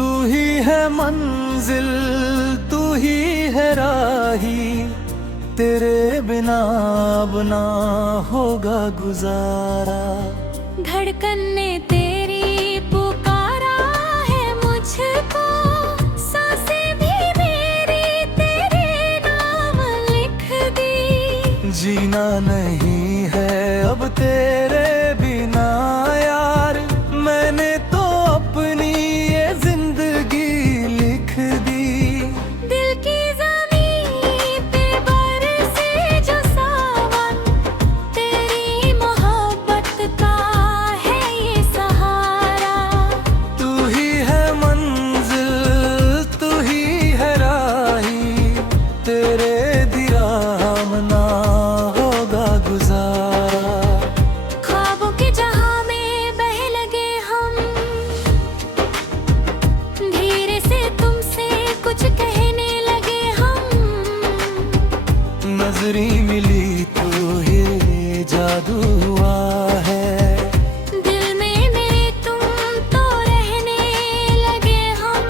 तू ही है मंजिल, तू ही है राही, तेरे बिना अब ना होगा गुजारा। धड़कन ने तेरी पुकारा है मुझको, सांसें भी मेरी तेरे नाम लिख दी। जीना नहीं है अब तेरे बिना यार, मैंने तो अपनी ये जिंदगी लिख दी। दिल की ज़मीं पे बरसे जो सावन, तेरी मोहब्बत का है ये सहारा। तू ही है मंजिल, तू ही है राही, तेरे दिराम ना होगा गुजारा। ख्वाबों के जहां में बह लगे हम, धीरे से तुमसे कुछ कहने लगे हम। नजरी मिली तो ये जादू हुआ है, दिल में मेरे तुम तो रहने लगे हम।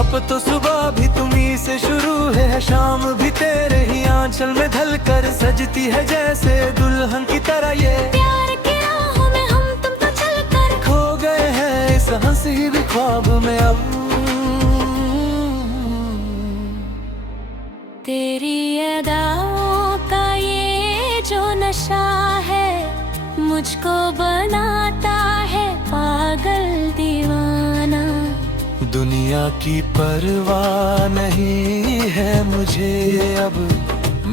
अब तो सुबह भी तुम्ही से शुरू है, शाम भी तेरे ही आंचल में ढलकर सजती है जैसे दुल्हन की तरह। ये प्यार की राहों में हम तुम तो चलकर खो गए हैं इस हंसी भी ख्वाब में अब। तेरी अदाओं का ये जो नशा है, मुझको बनाता है पागल दीवाना। दुनिया की परवाह नहीं है मुझे अब,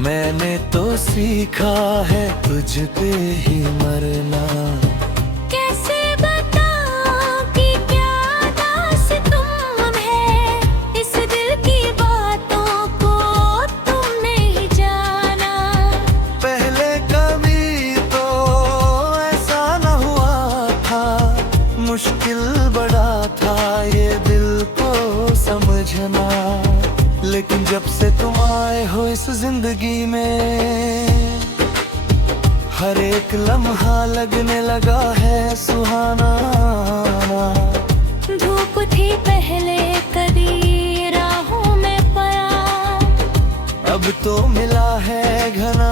मैंने तो सीखा है तुझ पे ही मरना। कैसे बताऊं कि क्या दास्तां है, इस दिल की बातों को तुमने ही जाना। पहले कभी तो ऐसा न हुआ था, मुश्किल बड़ा था ये दिल को समझना। लेकिन जब से तुम आए हो इस जिंदगी में, हर एक लम्हा लगने लगा है सुहाना। धूप थी पहले कभी राहों में पया, अब तो मिला है घना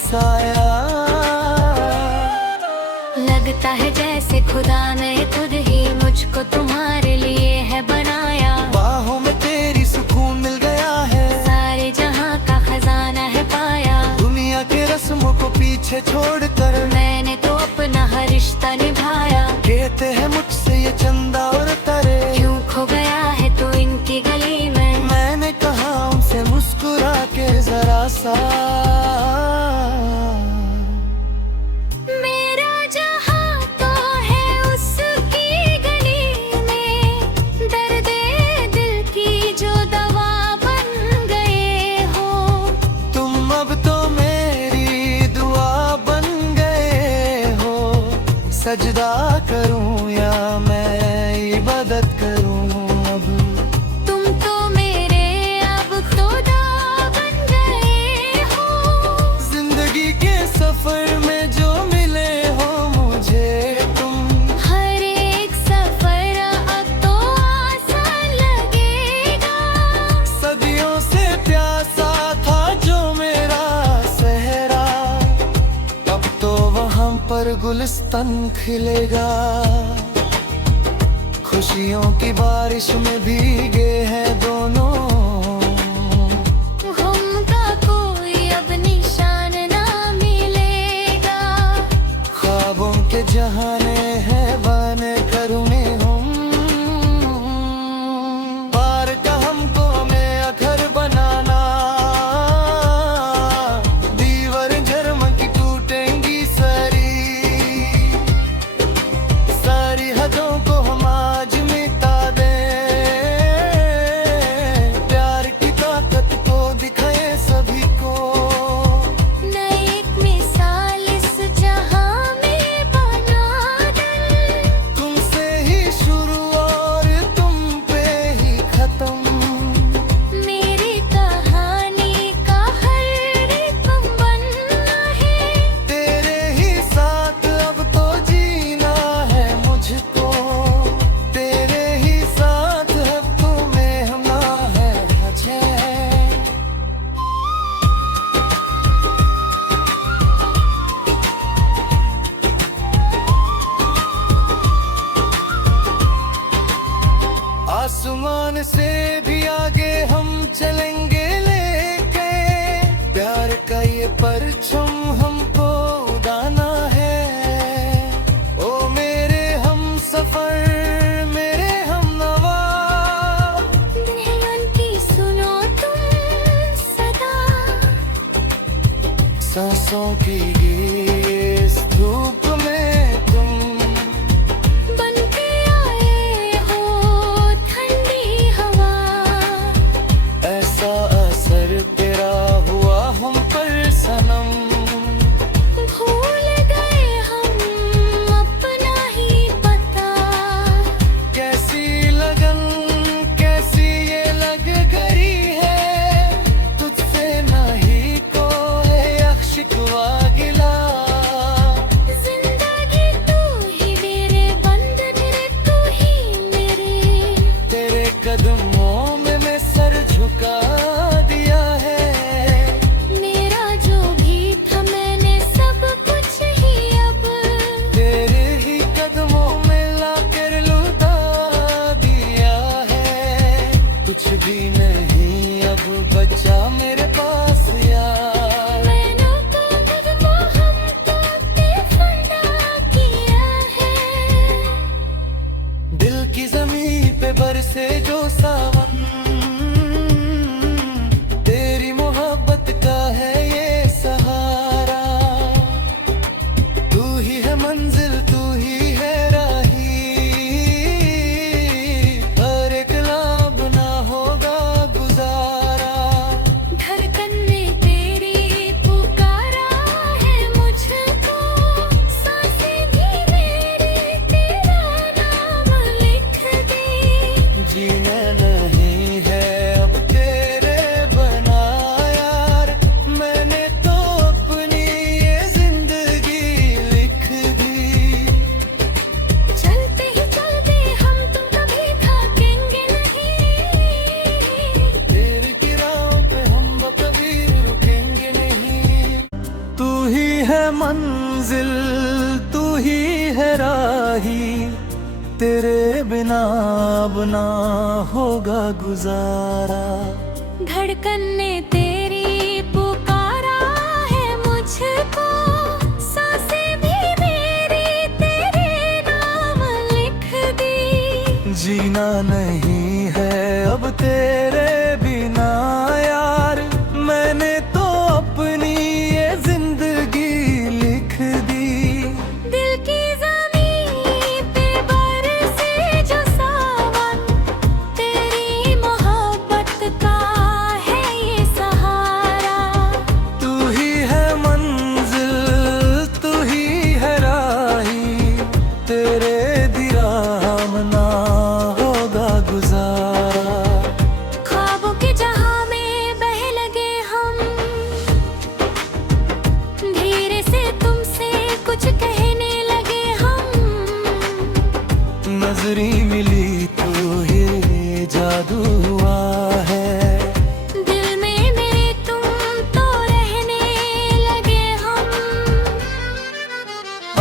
साया। लगता है जैसे खुदा ने खुद ही मुझको तुम्हारे लिए है बनाया। बाहों में तेरी सुकून मिल गया है, सारे जहां का खजाना है पाया। दुनिया के रस्मों को पीछे छोड़कर मैंने तो अपना हर रिश्ता निभाया। कहते हैं मुझसे ये चंदा और तारे, क्यों खो गया है तू इनकी गली में। मैंने कहा उनसे मुस्कुरा के जरा सा। मेरा जहां तो है उसकी गली में, दर्दे दिल की जो दवा बन गए हो। तुम अब तो मेरी दुआ बन गए हो, सजदा करूं या मैं इबादत करूं अब। तुम तो मेरे अब खुदा बन गए हो। जिंदगी के सफर में जो मिले हो मुझे तुम, हर एक सफर अब तो आसान लगेगा। सदियों से प्यासा था जो मेरा सहरा, अब तो वहां पर गुलिस्तान खिलेगा। खुशियों की बारिश में भीगे हैं दोनों, गम का कोई अब निशान ना मिलेगा। ख्वाबों के जहाने हैं बन करूँ हम, पार का हमको हमें घर बनाना। दीवार झरम की टूटेंगी सारी, सारी हदों को हम आज मिटा दें। प्यार की ताकत को दिखाए सभी को, नई एक मिसाल इस जहां में बना दे। आसमान से भी आगे हम चलेंगे लेके, प्यार का ये परचम हमको उड़ाना है। ओ मेरे हम सफर, मेरे हम नवा, दुल्हन की सुनो तुम सदा, सांसों की इस धूप में तुम बन के आए हो ठंडी हवा। ऐसा असर तेरा हुआ हम पर सनम, भूल गए हम अपना ही पता। कैसी लगन, कैसी ये लग गई है, तुझसे नहीं कोई शिकवा गिला। जिंदगी तू ही मेरे बंधन रे, तू ही मेरे। तेरे कदमों में मैं सर झुका दिया है। मेरा जो भी था मैंने सब कुछ ही अब तेरे ही कदमों में लाकर लुटा दिया है। कुछ भी नहीं अब बचा मेरे पास यार। मैंने तो कदमों हमको बेफना किया है। दिल की जमीन पे बरसे जो सावन, तेरी मोहब्बत का है ये सहारा। तू ही है मंजिल, तू ही है राही, हर एक लाभ ना होगा गुजारा। धड़कन ने तेरी पुकारा है मुझको, सांसें भी मेरी तेरा नाम लिख दी। जीना नहीं है अब तेरे बना यार, मैंने तो अपनी ये जिंदगी लिख दी। चलते ही चलते हम तुम कभी थकेंगे नहीं। तेरे की राहों पे हम कभी रुकेंगे नहीं। तू ही है मंजिल, तू ही है राही, तेरे बिना अब ना होगा गुजारा। धड़कन ने तेरी पुकारा है मुझको, सांसें भी मेरी तेरे नाम लिख दी। जीना नहीं है अब तेरे बिना यार, मैंने तो अपनी ये जिंदगी लिख दी। दिल की ज़मीं पे बरसे जो सावन, तेरी मोहब्बत का है ये सहारा। तू ही है मंजिल, तू ही है राही, तेरे दिया हम ना होगा गुजारा। ख्वाबों के जहां में बह लगे हम, धीरे से तुमसे कुछ कहने लगे हम। नजरी मिली तो ये जादू हुआ है, दिल में मेरे तुम तो रहने लगे हम।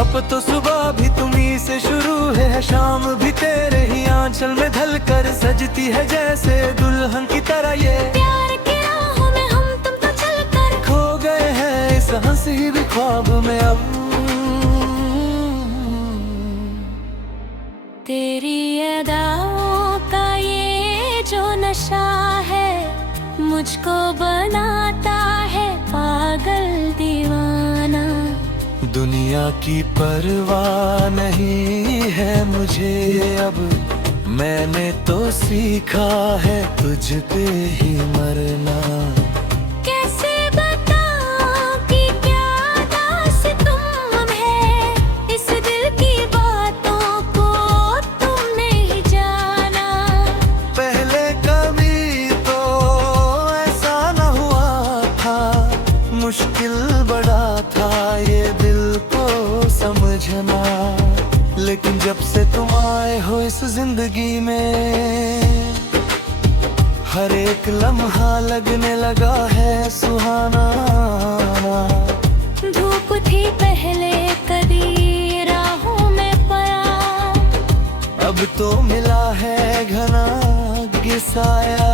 अब तो सुबह भी तुम्ही से शुरू है, शाम भी तेरे ही आंचल में ढल कर सजती है जैसे दुल्हन की तरह ये। प्यार की राहों में हम तुम तो चलकर खो गए हैं इस हंसी भी ख्वाब में अब। तेरी अदाओं का ये जो नशा है, मुझको बनाता है पागल दीवाना। दुनिया की परवाह नहीं है मुझे अब, मैंने तो सीखा है तुझ पे ही मरना। कैसे बताऊं कि क्या दास्तां है, इस दिल की बातों को तुमने ही जाना। पहले कभी तो ऐसा न हुआ था, मुश्किल बड़ा था ये दिल को समझना। लेकिन जब से तुम आए हो इस जिंदगी में, हर एक लम्हा लगने लगा है सुहाना। धूप थी पहले कभी राहों में परा, अब तो मिला है घना ये साया।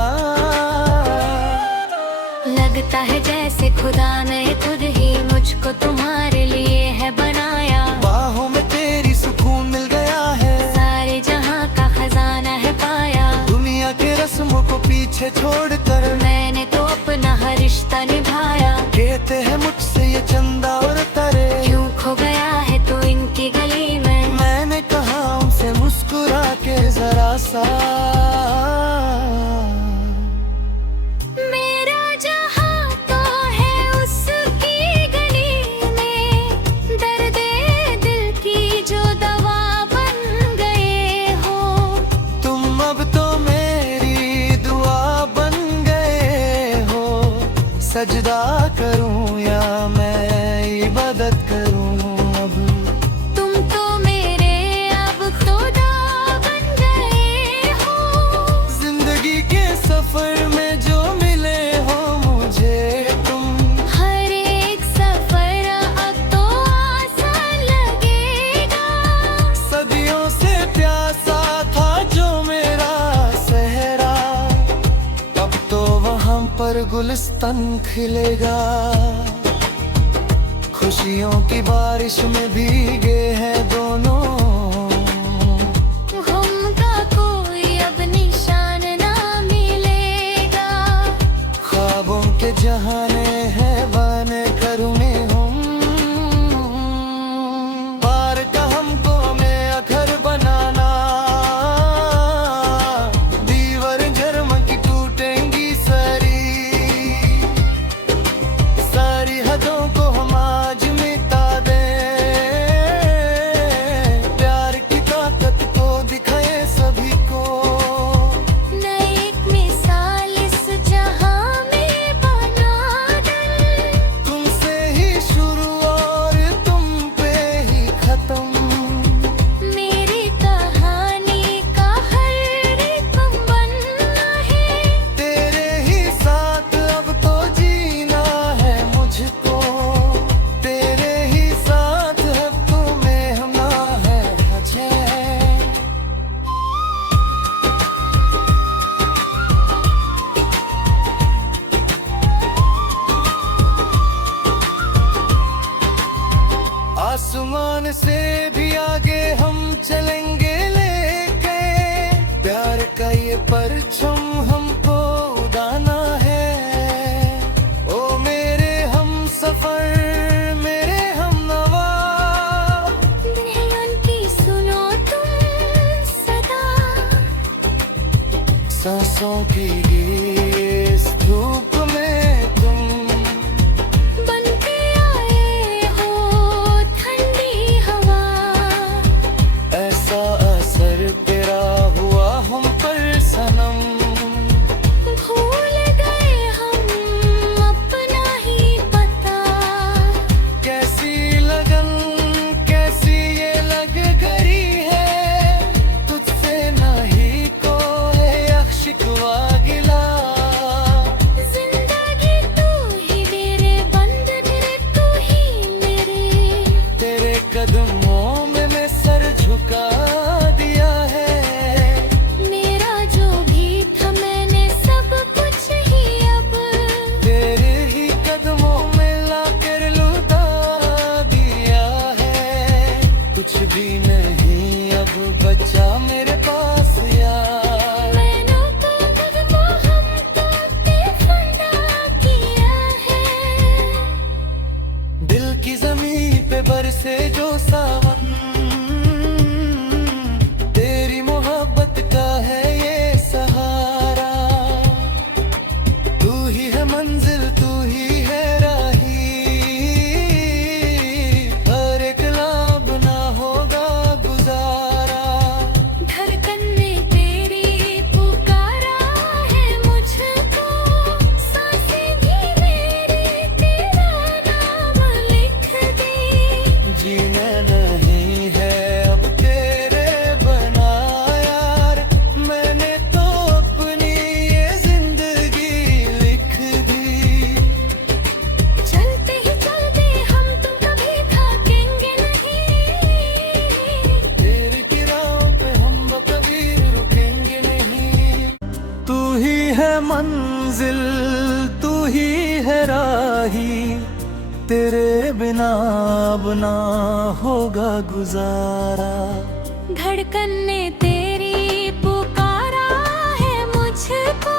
लगता है जैसे खुदा ने खुद ही मुझको तुम्हारे लिए है बनाया। बाहों में तेरी सुकून मिल गया है, सारे जहां का खजाना है पाया। दुनिया के रस्मों को पीछे छोड़कर मैंने तो अपना हर रिश्ता निभाया। कहते हैं मुझसे ये चंदा और तारे, क्यों खो गया है तू इनकी गली में। मैंने कहा उनसे मुस्कुरा के जरा सा। मेरा जहां तो है उसकी गली में, दर्दे दिल की जो दवा बन गए हो। तुम अब तो मेरी दुआ बन गए हो। सजदा करूं या मैं इबादत करूं अब, तुम तो मेरे अब खुदा बन गए हो। जिंदगी के सफर में जो मिले हो मुझे तुम, हर एक सफर अब तो आसान लगेगा। सदियों से प्यासा था जो मेरा सहरा, अब तो वहाँ पर गुलिस्तान खिलेगा। खुशियों की बारिश में भीगे हैं दोनों, गम का कोई अब निशान ना मिलेगा। ख्वाबों के जहाने हैं बने करूँने हम, पार का हमको में घर बनाना। दीवार झरम की टूटेंगी सारी, सारी हदों को हम आज मिटा दें। प्यार की ताकत को दिखाए सभी को, नई एक मिसाल इस जहां में बना दे। तुमसे ही शुरू और तुम पे ही खत्म। मेरी कहानी का हर एक बनना है। तेरे ही साथ अब तो जीना है मुझको, तेरे ही साथ अब तुम्हें होना है मुझे। आसमान से भी आगे हम चलेंगे लेके, प्यार का ये परचम हमको उड़ाना है। ओ मेरे हम सफर, मेरे हम नवा, दुल्हन की सुनो तुम सदा। सांसों की इस धूप में तुम, बन के आए हो ठंडी हवा। ऐसा असर तेरा हुआ हम पर सनम। भूल गए हम अपना ही पता। कैसी लगन, कैसी ये लग गई है, तुझसे नहीं कोई शिकवा गिला। मंजिल, तू ही है राही, तेरे बिना अब ना होगा गुजारा। धड़कन ने तेरी पुकारा है मुझको,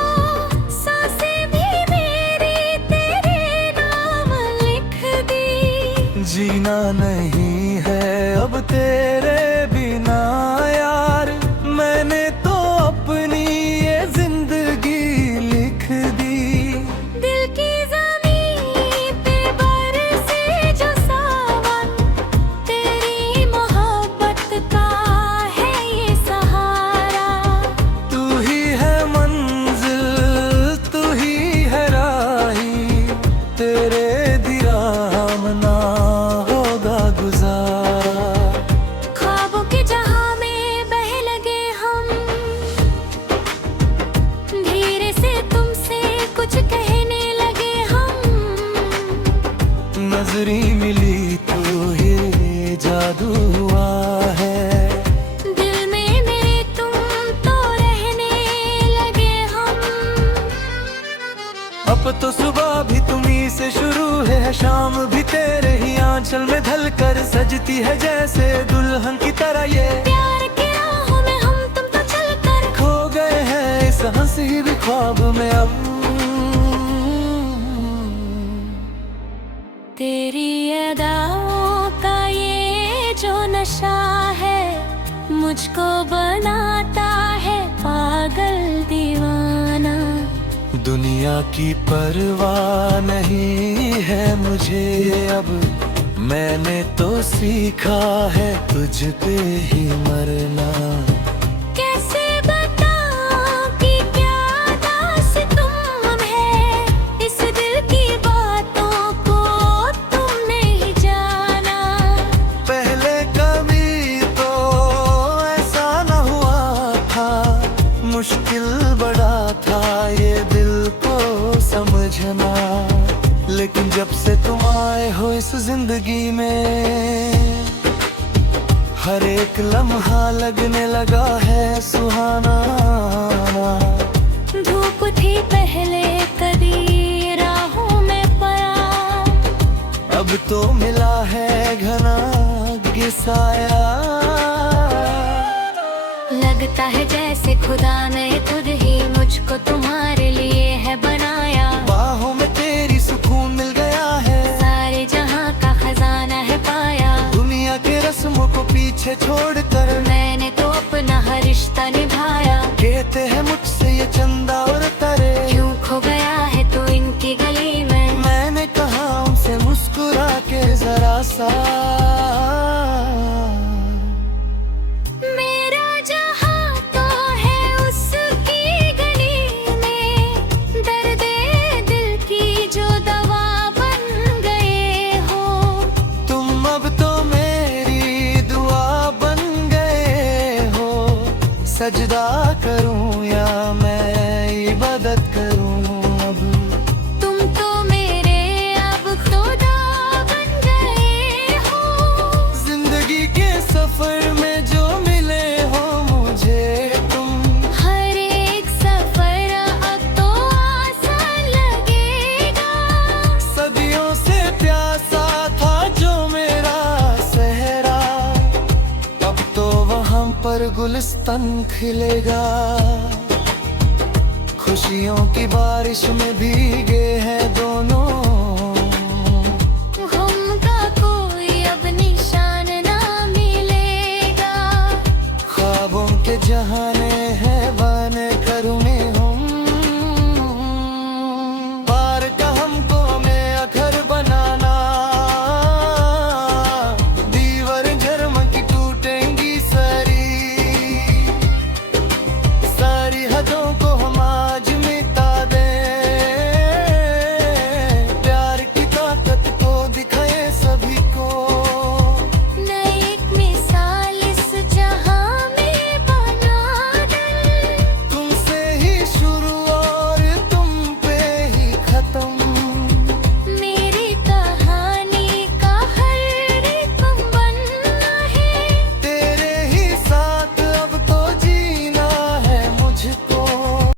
सांसें भी मेरी तेरे नाम लिख दी। जीना नहीं है अब तेरे बिना यार, मैंने तो अपनी ये जिंदगी लिख दी। दिल की ज़मीं पे बरसे जो सावन, तेरी मोहब्बत का है ये सहारा। तू ही है मंजिल, तू ही है राही, तेरे दिया ना होगा गुजारा। ख्वाबों के जहां में बह लगे हम, धीरे से तुमसे कुछ कहने लगे हम। नजरी मिली तो ये जादू हुआ है, दिल में मेरे तुम तो रहने लगे हम। अब तो सुबह भी तुम्ही से शुरू है, शाम भी तेरे ही आंचल में ढलकर सजती है जैसे दुल्हन की तरह। ये प्यार की राहों में हम तुम तो चलकर खो गए हैं इस हंसी भी ख्वाब में अब। तेरी अदाओं का ये जो नशा है, मुझको बनाता है पागल दीवाना। दुनिया की परवाह नहीं है मुझे अब, मैंने तो सीखा है तुझ पे ही मरना। कैसे बताऊं कि क्या दास्तां है, इस दिल की बातों को तुमने ही जाना। पहले कभी तो ऐसा न हुआ था, मुश्किल बड़ा था ये दिल को समझना। लेकिन जब से तुम आए हो इस जिंदगी में, हर एक लम्हा लगने लगा है सुहाना। धूप थी पहले कदी राहों में परा, अब तो मिला है घना साया। लगता है जैसे खुदा ने खुद ही मुझको तुम्हारे लिए है बनाया। बाहों में तेरी सुकून मिल गया है, सारे जहां का खजाना है पाया। दुनिया के रस्मों को पीछे छोड़कर मैंने तो अपना हर रिश्ता निभाया। कहते हैं मुझसे ये चंदा और तारे, क्यों खो गया है तू इनकी गली में। मैंने कहा उनसे मुस्कुरा के जरा सा। मेरा जहां तो है उसकी गली में, दर्दे दिल की जो दवा बन गए हो। तुम अब तो मेरी दुआ बन गए हो, सजदा करूं या मैं इबादत करूं अब। तुम तो मेरे अब खुदा बन गए हो। जिंदगी के सफर में जो मिले हो मुझे तुम, हर एक सफर अब तो आसान लगेगा। सदियों से प्यासा था जो मेरा सहरा, अब तो वहां पर गुलिस्तान खिलेगा। खुशियों की बारिश में भीगे हैं दोनों, गम का कोई अब निशान ना मिलेगा। ख्वाबों के जहां